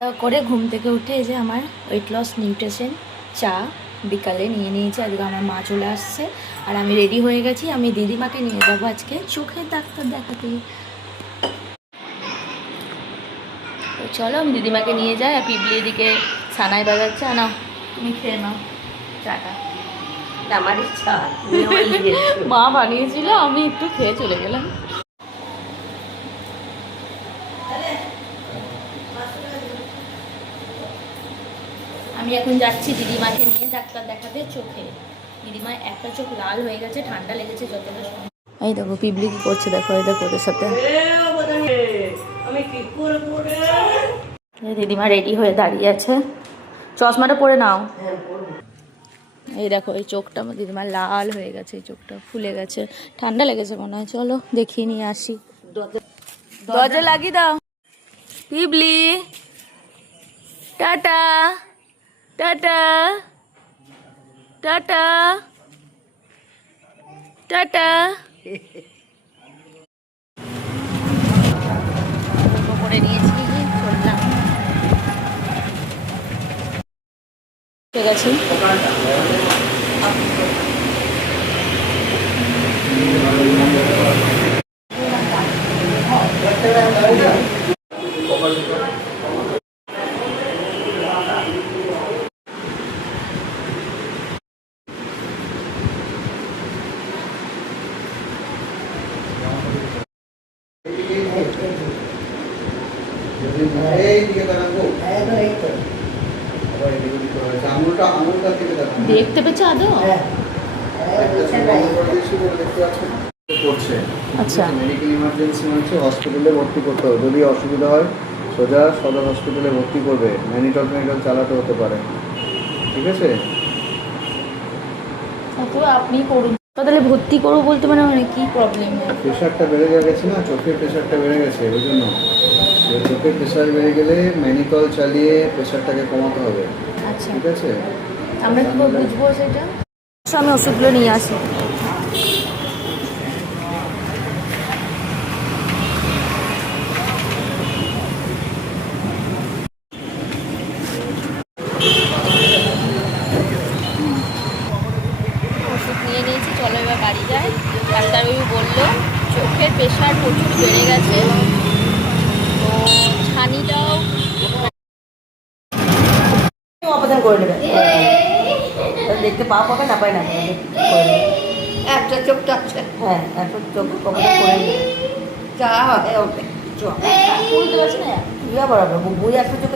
করে ঘুম থেকে উঠে এই যে আমার ওয়েট লস নিউট্রিশন চা বিকালে নিয়ে নিয়েছি। আজকে আমার মা চলে আসছে আর আমি রেডি হয়ে গেছি। আমি দিদিমাকে নিয়ে যাবো আজকে চোখের ডাক্তার দেখাতে। তো চলো আমি দিদিমাকে নিয়ে যাই। আর পিবলি এদিকে ছানায় বাজাচ্ছে। না তুমি খেয়ে নাও চাটা। আমার ইচ্ছা মা বানিয়েছিল, আমি একটু খেয়ে চলে গেলাম। আমি এখন যাচ্ছি দিদিমাকে নিয়ে ডাক্তার দেখাতে চোখে। দিদিমার একটা চোখ লাল হয়ে গেছে, ঠান্ডা লেগেছে যতটা সময়। এই দেখো পিবলি কি করছে, দেখো এই দেখো ওদের সাথে। দিদিমা রেডি হয়ে দাঁড়িয়ে আছে। চশমাটা পরে নাও। এই দেখো এই চোখটা আমার দিদিমার লাল হয়ে গেছে, এই চোখটা ফুলে গেছে, ঠান্ডা লেগেছে মনে হয়। চলো দেখিয়ে নিয়ে আসি। দরজা লাগিয়ে দাও। পিবলি টাটা টাটা টাটা টাটা। করে নিয়েছি, চললাম। ঠিক আছে দেখতে পেয়েছো আদৌ? আচ্ছা মেডিকেল ইমার্জেন্সি হচ্ছে হসপিটালে ভর্তি করতে হবে। যদি অসুবিধা হয় সোজা সদর হসপিটালে ভর্তি করবে। ম্যানিটল চালাতে হতে পারে, ঠিক আছে? আপনি করুন। তাহলে ভর্তি করবো বলতে মানে কি প্রবলেম? প্রেশারটা বেড়ে গেছে না, চোখের প্রেশারটা বেড়ে গেছে। ওই জন্য চোখের প্রেশার বেড়ে গেলে ম্যানিটল চালিয়ে প্রেশারটাকে কমাতে হবে। আচ্ছা ঠিক আছে, আমরা কি করে বুঝবো সেটা? আমি ওষুধগুলো নিয়ে আসি। ওষুধ নিয়ে নিয়েছি, চলো এবার বাড়ি যাই। ডাক্তারবাবু বললো চোখের প্রেশার প্রচুর বেড়ে গেছে, তো ছানিটাও অবদান করে নেবে। দেখতে পাওয়া পাবে না পায় না একটা চোখ আছে। হ্যাঁ একটা চোখ অবদান করে নেবে। যা হয় হবে। বুঝতে পারছি না বরাবর বই একটা চোখে